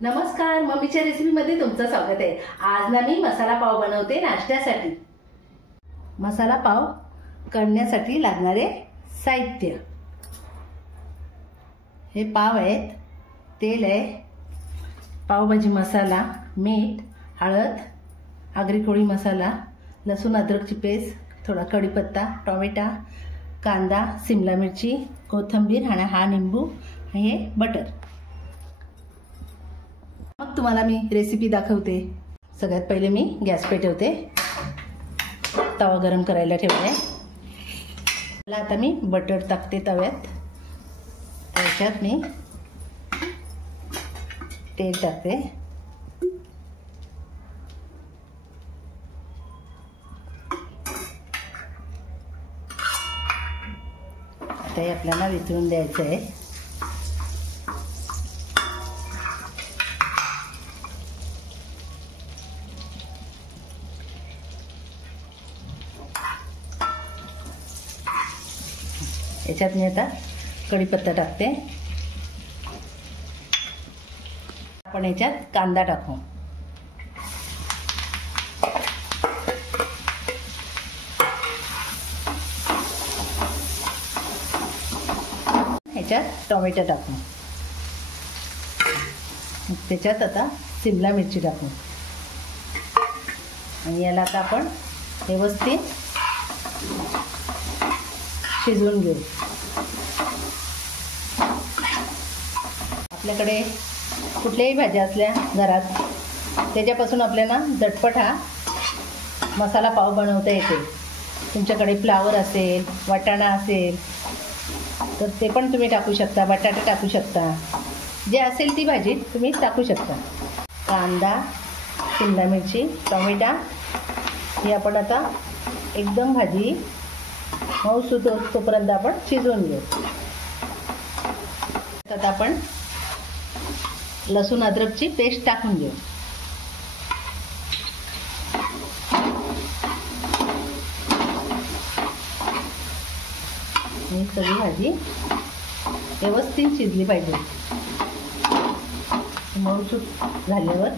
नमस्कार, मम्मीच्या रेसिपीमध्ये तुमचं स्वागत आहे। आज ना मी मसाला पाव बनवते नाश्त्यासाठी। मसाला पाव करण्यासाठी लागणारे साहित्य, हे पाव आहेत, तेल आहे, पावभाजी मसाला, मीठ, हळद, आगरी कोळी मसाला, लसूण अद्रकची पेस्ट, थोडा कढीपत्ता, टोमॅटो, कांदा, शिमला मिरची, कोथिंबीर आणि हा लिंबू, हे बटर। मग तुम्हाला मी रेसिपी दाखवते। सगळ्यात पहिले मी गॅस पेटवते, तवा गरम करायला ठेवते। आता मी बटर टाकते तव्यात, त्याच्यात मी तेल टाकते। आता हे आपल्याला वितळून द्यायचं आहे। याच्यात मी आता कढीपत्ता टाकते। आपण याच्यात कांदा टाकू। याच्यात टोमॅटो टाकू। त्याच्यात आता शिमला मिरची टाकू आणि याला आता आपण व्यवस्थित शिजवून घेऊ। आपल्याकडे कुठल्याही भाज्या असल्या घरात, त्याच्यापासून आपल्याला झटपट हा मसाला पाव बनवता येते। तुमच्याकडे फ्लावर असेल, वाटाणा असेल तर ते पण तुम्ही टाकू शकता, बटाटा टाकू शकता, जे असेल ती भाजी तुम्ही टाकू शकता। कांदा, शिमला मिरची, टोमॅटो हे आपण आता एकदम भाजी मऊसूत तोपर्यंत आपण शिजवून घेऊ। आता आपण लसूण अद्रकची पेस्ट टाकून घेऊ। ही सगळी भाजी व्यवस्थित शिजली पाहिजे। मऊसूत झाल्यावर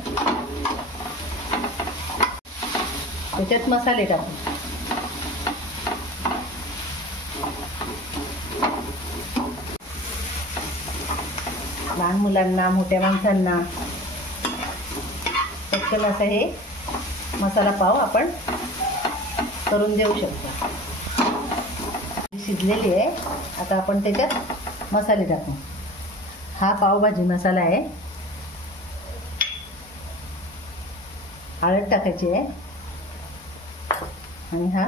त्याच्यात मसाले टाकू। लहान मुलांना, मोठ्या माणसांना पटकन असं हे मसाला पाव आपण करून देऊ शकतो। शिजलेली आहे, आता आपण त्याच्यात मसाले टाकू। हा पावभाजी मसाला आहे, हळद टाकायची आहे आणि हा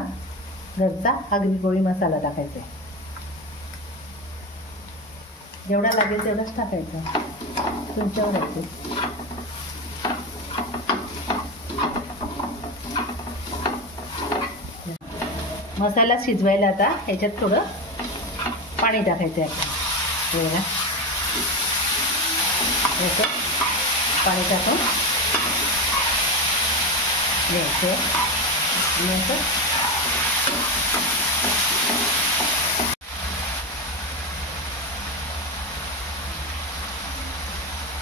घरचा आगरी कोळी मसाला टाकायचा आहे। जेवढा लागेल तेवढाच टाकायचा, तुमच्यावर आहे। मसाला शिजवायला आता ह्याच्यात थोडं पाणी टाकायचं आहे। आपण याचं पाणी टाकून घ्यायचं आणि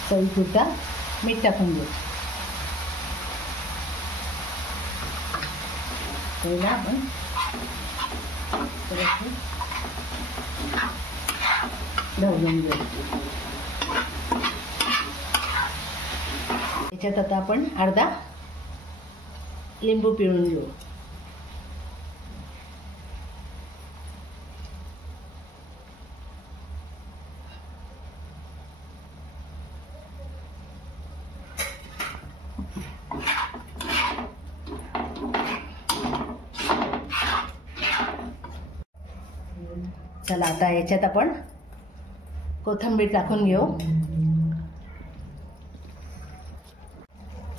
चवीपुरता मीठ टाकून घेऊ। पहिला आपण ढवळून घेऊ। याच्यात आता आपण अर्धा लिंबू पिळून घेऊ। चला आता याच्यात आपण कोथिंबीर टाकून घेऊ।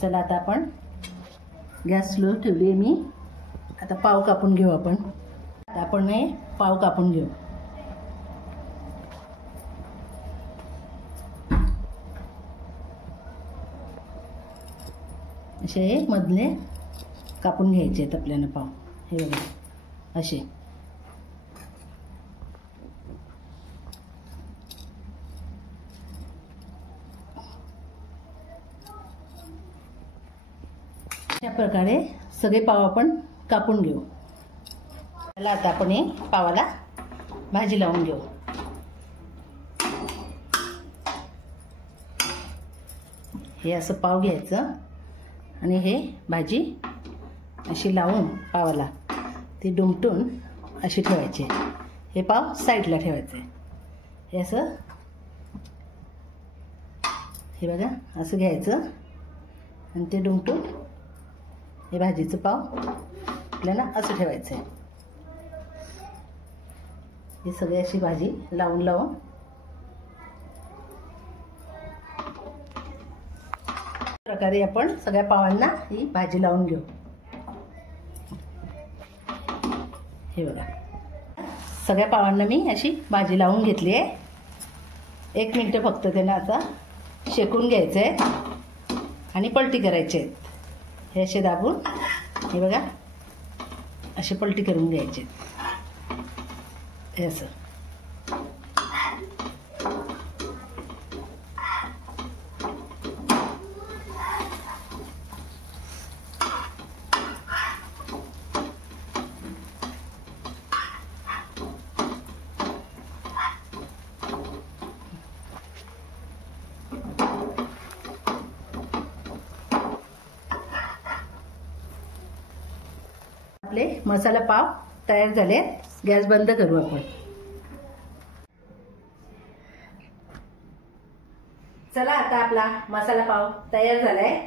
चला आता आपण गॅस स्लो ठेवली आहे मी। आता पाव कापून घेऊ आपण। आता आपण हे पाव कापून घेऊ। असे मधले कापून घ्यायचे आहेत आपल्याला पाव, हे बघा असे। अशा प्रकारे सगळे पाव आपण कापून घेऊ. त्याला आता आपण हे पावाला भाजी लावून घेऊ. हे असं पाव घ्यायचं आणि हे भाजी अशी लावून पावाला ती दुमटून अशी ठेवायची. हे पाव साईडला ठेवायचे. हे असं हे बघा असं घ्यायचं आणि ते दुमटून हे भाजीचं पाव आपल्याला असं ठेवायचं आहे. ही सगळी अशी भाजी लावून लावून प्रकारे आपण सगळ्या पावांना ही भाजी लावून घेऊ. हे बघा सगळ्या पावांना मी अशी भाजी लावून घेतली आहे. 1 मिनिट फक्त त्यांना आता शेकून घ्यायचं आहे आणि पलटी करायचे आहेत. हे असे दाबून हे बघा असे पलटी करून घ्यायचे. हे असं आपले मसाला पाव तयार झाले. गॅस बंद करू आपण. चला आता आपला मसाला पाव तयार झालाय.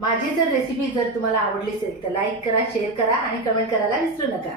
माझी जर रेसिपी जर तुम्हाला आवडली असेल तर लाईक करा, शेअर करा आणि कमेंट करायला विसरू नका.